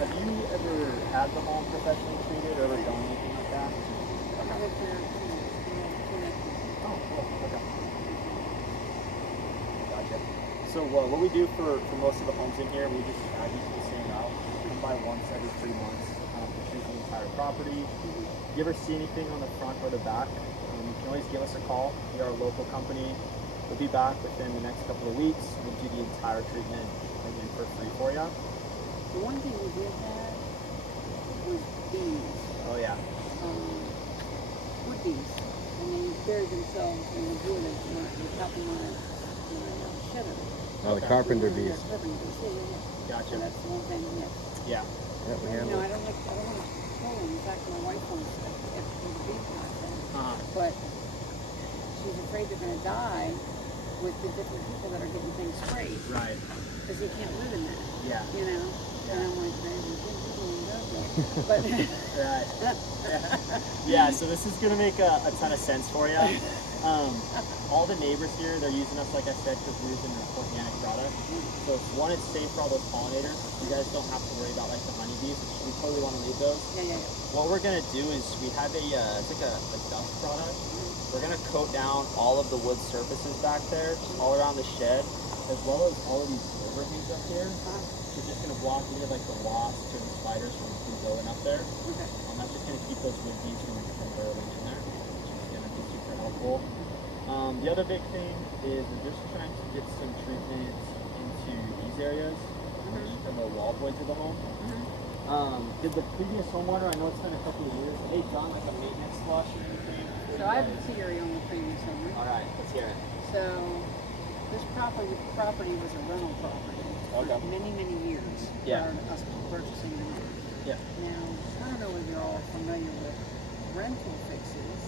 Have you ever had the home professionally treated or ever done anything like that? I lived here Oh, cool. Okay. Gotcha. So what we do for most of the homes in here, we just add you to the same route. We come by once every 3 months to treat the entire property. If you ever see anything on the front or the back, you can always give us a call. We are a local company. We'll be back within the next couple of weeks. We'll do the entire treatment again for free for you. The one thing we did have was bees. Oh yeah. Wood bees. And they buried themselves in the wood and the top of my shutter. Oh, the carpenter bees. Carpenter bees. Yeah. Gotcha. So that's the one thing, Yeah. Yeah, we handle I don't want to kill them. In fact, my wife wants to get the bee content. But she's afraid they're going to die with the different people that are getting things sprayed. Right. Because you can't live in that. Yeah. You know? Yeah. And I'm like, baby, but right. Yeah, so this is going to make a ton of sense for you. All the neighbors here, they're using us, like I said, because we're using an organic product. So one, it's safe for all those pollinators. You guys don't have to worry about like the honeybees, which we totally want to leave those. Yeah. What we're going to do is we have it's like a dust product. We're going to coat down all of the wood surfaces back there, all around the shed, as well as all of these overhangs up here. We're just going to block any of like the wasps or the spiders from going up there. Okay. That's just going to keep those wood bees from burrowing in there, which is going to be super helpful. The other big thing is we're just trying to get some treatments into these areas, which are the wall voids of the home. Did the previous homeowner, I know it's been a couple of years, hey John, like a maintenance flush or anything? So I have a theory on the previous owner. Alright, let's hear it. So this property was a rental property for many years prior to us purchasing the home. Yeah. Now, I don't know if you're all familiar with rental fixes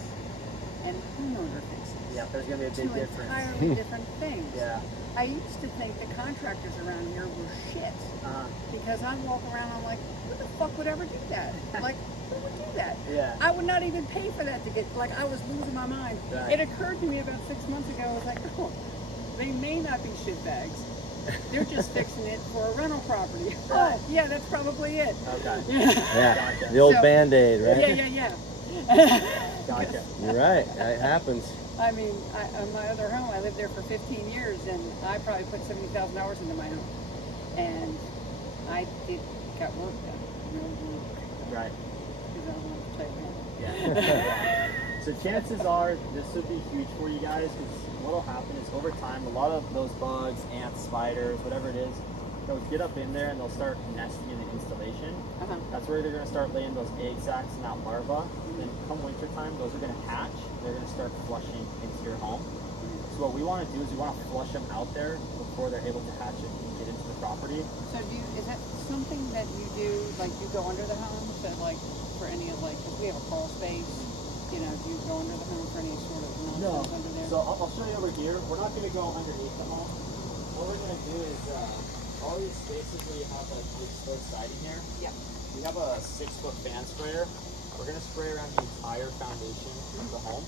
and homeowner fixes. Yeah, there's going to be a big difference. Two entirely different things. Yeah. I used to think the contractors around here were shit. Because I walk around, I'm like, who the fuck would ever do that? Like, who would do that? Yeah. I would not even pay for that to get, like, I was losing my mind. Right. It occurred to me about 6 months ago, I was like, oh, they may not be shitbags. They're just fixing it for a rental property. Right. Oh, yeah, that's probably it. Okay. Yeah, Gotcha. the old So- Band-Aid, right? Yeah. Gotcha. You're right, it happens. I mean, on my other home, I lived there for 15 years, and I probably put $70,000 into my home. And I got work done. Real work. Right. Because I don't want to tell you. Yeah. So chances are this would be huge for you guys, because what will happen is over time, a lot of those bugs, ants, spiders, whatever it is, they'll get up in there and they'll start nesting in the installation. That's where they're going to start laying those egg sacs and that larva. And then come winter time, those are going to hatch. They're going to start flushing into your home. So what we want to do is we want to flush them out there before they're able to hatch and get into the property. So is that something that you do, like you go under the home, so like for any of like, because we have a crawl space, you know, do you go under the home for any sort of nonsense under there? So I'll show you over here. We're not going to go underneath the home. What we're going to do is all these spaces where you have like the exposed siding here. Yeah. We have a 6-foot fan sprayer. We're going to spray around the entire foundation of the home.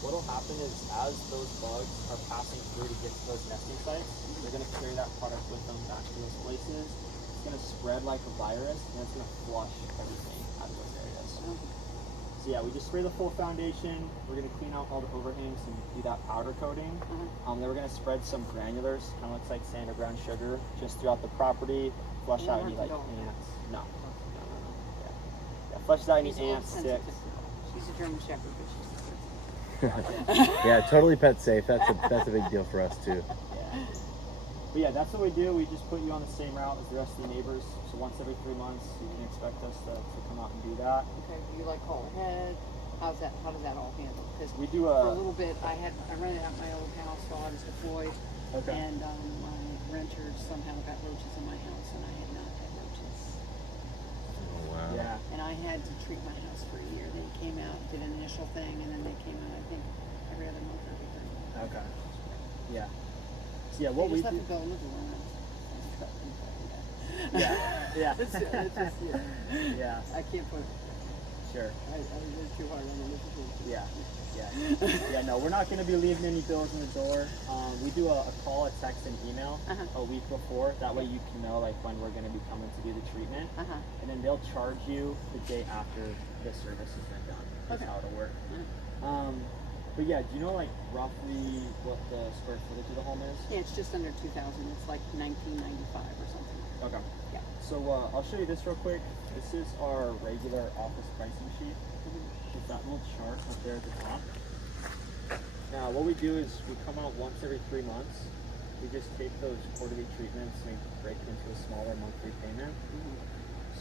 What will happen is as those bugs are passing through to get to those nesting sites, they're going to carry that product with them back to those places. It's going to spread like a virus, and it's going to flush everything out of those areas. So yeah, we just spray the full foundation. We're going to clean out all the overhangs and do that powder coating. Then we're going to spread some granulars, kind of looks like sand or brown sugar, just throughout the property. Flush out any like ants. No. Yeah, flush out any ants, ticks. She's a German Shepherd, but she's Yeah, totally pet safe. That's a big deal for us too. Yeah. But yeah, that's what we do. We just put you on the same route as the rest of the neighbors. So once every 3 months, you can expect us to come out and do that. Okay, do you like call ahead? How does that all handle? Because we do for a little bit, I rented out my old house while I was deployed, and my renters somehow got roaches in my house, and I had not had roaches. Oh, wow. Yeah. And I had to treat my house for a year. They came out, did an initial thing, and then they came out, I think, every other month or everything. Okay. Yeah. So yeah, what they we just left do. the building door and Yeah. it's just, Yeah. I can't put Sure. I worked too hard on the notification. Yeah. Yeah, no, we're not going to be leaving any bills in the door. We do a call, a text, and email a week before. That way you can know like when we're going to be coming to do the treatment. And then they'll charge you the day after the service has been done. That's how it'll work. But yeah, do you know like roughly what the square footage of the home is? Yeah, it's just under 2,000. It's like 1995 or something. Okay. Yeah. So I'll show you this real quick. This is our regular office pricing sheet. With that little chart up there at the top. Now what we do is we come out once every 3 months. We just take those quarterly treatments and we break it into a smaller monthly payment.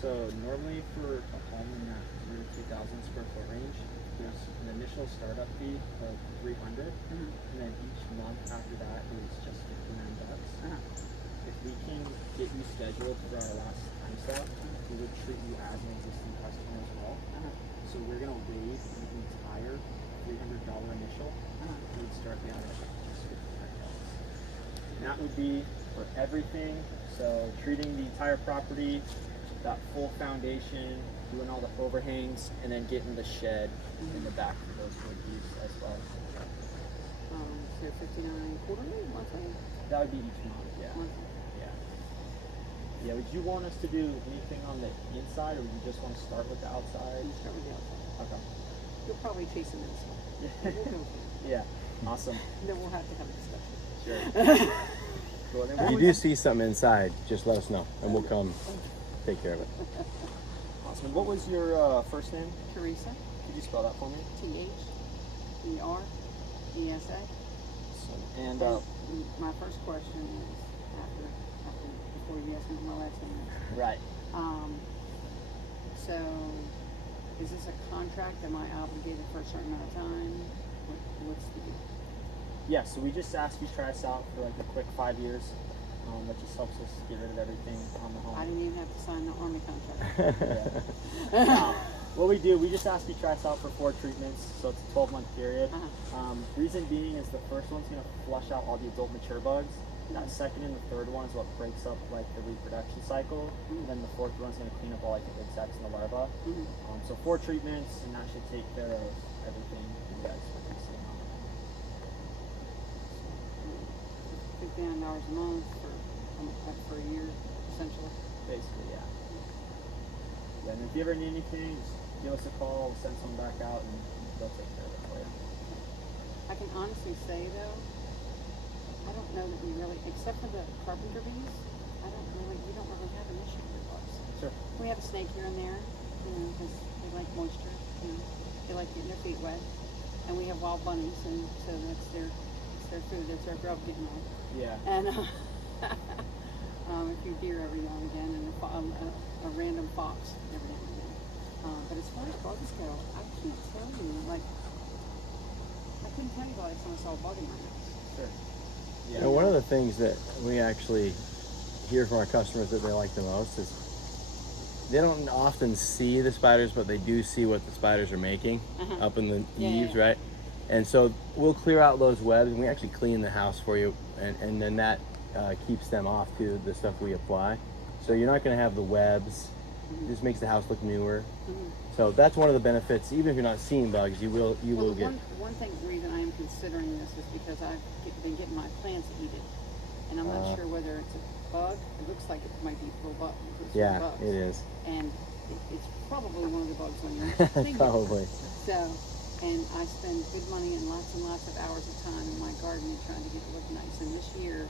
So normally for a home in that 3,000 to 2,000 square foot range, there's an initial startup fee of $300, and then each month after that is just $59. If we can get you scheduled for our last time slot, we would treat you as an existing customer as well. So we're gonna waive the entire $300 initial. We would start the other just $59. And that would be for everything. So treating the entire property, that full foundation, doing all the overhangs, and then getting the shed in the back for those wood use as well. So 59 quarterly, monthly? That would be each month, yeah. Monthly. Yeah, would you want us to do anything on the inside, or would you just want to start with the outside? You start with the outside. Okay. You'll probably chase them inside. We'll go for it. Yeah, awesome. Then we'll have to have a discussion. Sure. Cool. Then If what you was- do see something inside, just let us know, and we'll come take care of it. Awesome. What was your first name? Teresa, Could you spell that for me? THERESA. Awesome. And My first question is before you ask me what my last name is. right. So, is this a contract? Am I obligated for a certain amount of time? What's the deal? Yeah. So we just asked you to try us out for like a quick 5 years. That just helps us get rid of everything on the home. I didn't even have to sign the Army contract. What we do, we just ask you to try us out for 4 treatments, so it's a 12-month period. Reason being is the first one's going to flush out all the adult mature bugs. That second and the third one is what breaks up like the reproduction cycle, and then the fourth one's going to clean up all like the insects and the larvae. So 4 treatments, and that should take care of everything you guys will be seeing on the home. $59 a month for a year, essentially. Basically, yeah. And if you ever need anything, just give us a call, we'll send someone back out, and they'll take care of it for you. I can honestly say though, I don't know that we really, except for the carpenter bees, we don't really have an issue with bugs. Sure. We have a snake here and there, because they like moisture, they like getting their feet wet. And we have wild bunnies, and so that's their food, that's their grub getting on. Yeah. And a few deer every now and again, and a random fox every now and again. But as far as bugs go, I can't tell you, like, I couldn't tell you the last time I saw a bug in my house. Sure. Yeah. And one of the things that we actually hear from our customers that they like the most is they don't often see the spiders, but they do see what the spiders are making up in the eaves, right? And so we'll clear out those webs, and we actually clean the house for you, and then that keeps them off to the stuff we apply. So you're not going to have the webs. It just makes the house look newer. So that's one of the benefits. Even if you're not seeing bugs, you will get. One reason I am considering this is because I've been getting my plants eaten, and I'm not sure whether it's a bug. It looks like it might be bugs. Yeah, it is. And it's probably one of the bugs on your finger. Probably. So, and I spend good money and lots of hours of time in my garden trying to get it look nice. And this year,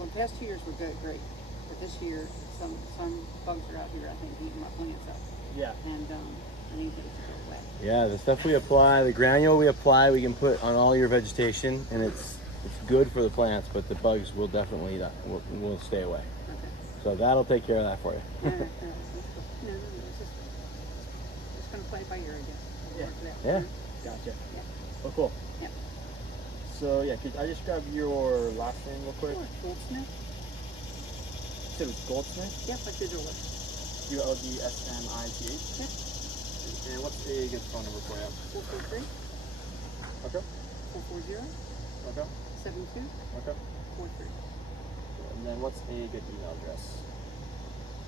well, the past 2 years were great, but this year some bugs are out here, I think, eating my plants up. Yeah. And I need them to go away. Yeah, the stuff we apply, the granule we apply, we can put on all your vegetation, and it's good for the plants, but the bugs will definitely will stay away. Okay. So that'll take care of that for you. No, it's just gonna play by ear, I guess. Yeah. Gotcha. Yeah. Oh, cool. Yeah. So yeah, could I just grab your last name real quick? Sure. Goldsmith? You said it was Goldsmith? Yep, like the door. Goldsmith. Yep. And what's a good phone number for you? 443 Okay. 440 Okay. 72 Okay. 43. And then what's a good email address?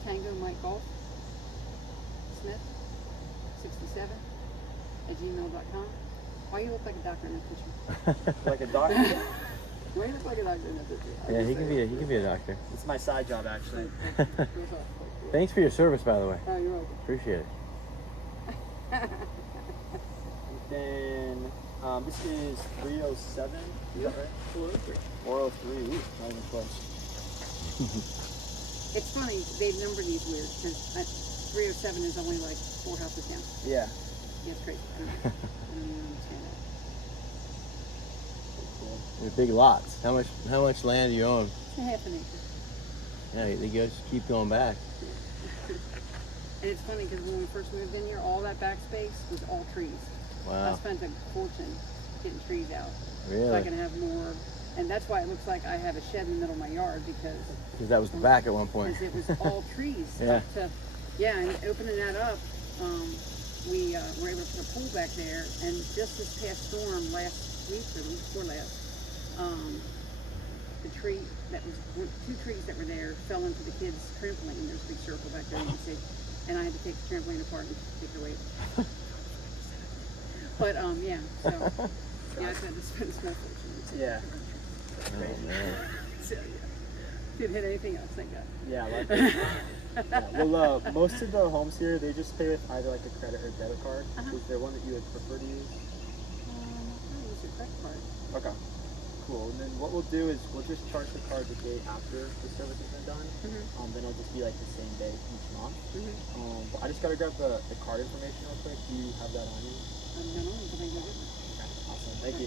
Tango Mike Golf Smith barber67@gmail.com. Why you look like a doctor in that picture? Like a doctor. Why you look like a doctor in that picture? Yeah, he can be a doctor. It's my side job, actually. Thanks for your service, by the way. Oh, you're welcome. Appreciate it. Then this is 307. Is that right? 403. 403. Ooh, not even close. It's funny, they number these weird because 307 is only like 4 houses down. Yeah. Yeah, it's crazy. I don't even understand that. Cool. They're big lots. How much land do you own? It's a half an acre. Yeah, they just keep going back. And it's funny because when we first moved in here, all that back space was all trees. I Wow. spent a fortune getting trees out. Really? So I can have more. And that's why it looks like I have a shed in the middle of my yard because That was the back at one point. it was all trees. Yeah. And opening that up, we were able to put a pool back there. And just this past storm last week or the week before last, the tree that was 2 trees that were there fell into the kids' trampoline. There's a big circle back there you can see, and I had to take the trampoline apart and take it away. But yeah, so yeah, I've had to spend a small fortune. Yeah. Oh, man. So yeah, didn't hit anything else, thank God. Yeah, like yeah. Well, most of the homes here, they just pay with either like a credit or debit card. Is there one that you would prefer to use? I'll use a credit card. Okay. Cool. And then what we'll do is we'll just charge the card the day after the service has been done. Then it'll just be like the same day each month. But I just gotta grab the card information real quick. Do you have that on you? No, but I get it. Okay. Awesome. Thank you.